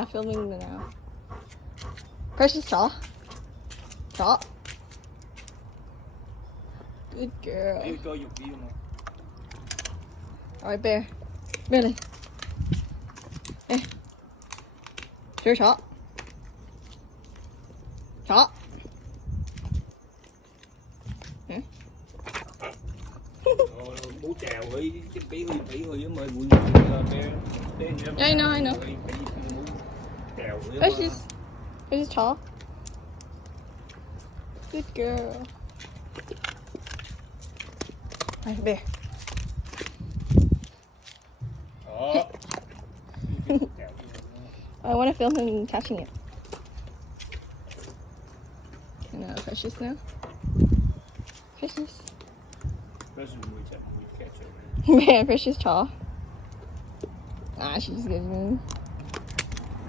I'm filming now. Precious jaw. Jaw. Good girl. Yêu cho dục yêu mà. Alright, Bear. Billy. Bear. Sure, jaw. Jaw. Hmm? Bố chào với cái bé Huy với mời buổi bé. I know, I know. Chào với. Precious. Precious jaw. Good girl. Alright, Bear. Đó. I want to film him catching it. No, Precious now. Precious. Precious will catch it. Man, Precious jaw. Ah, she's good.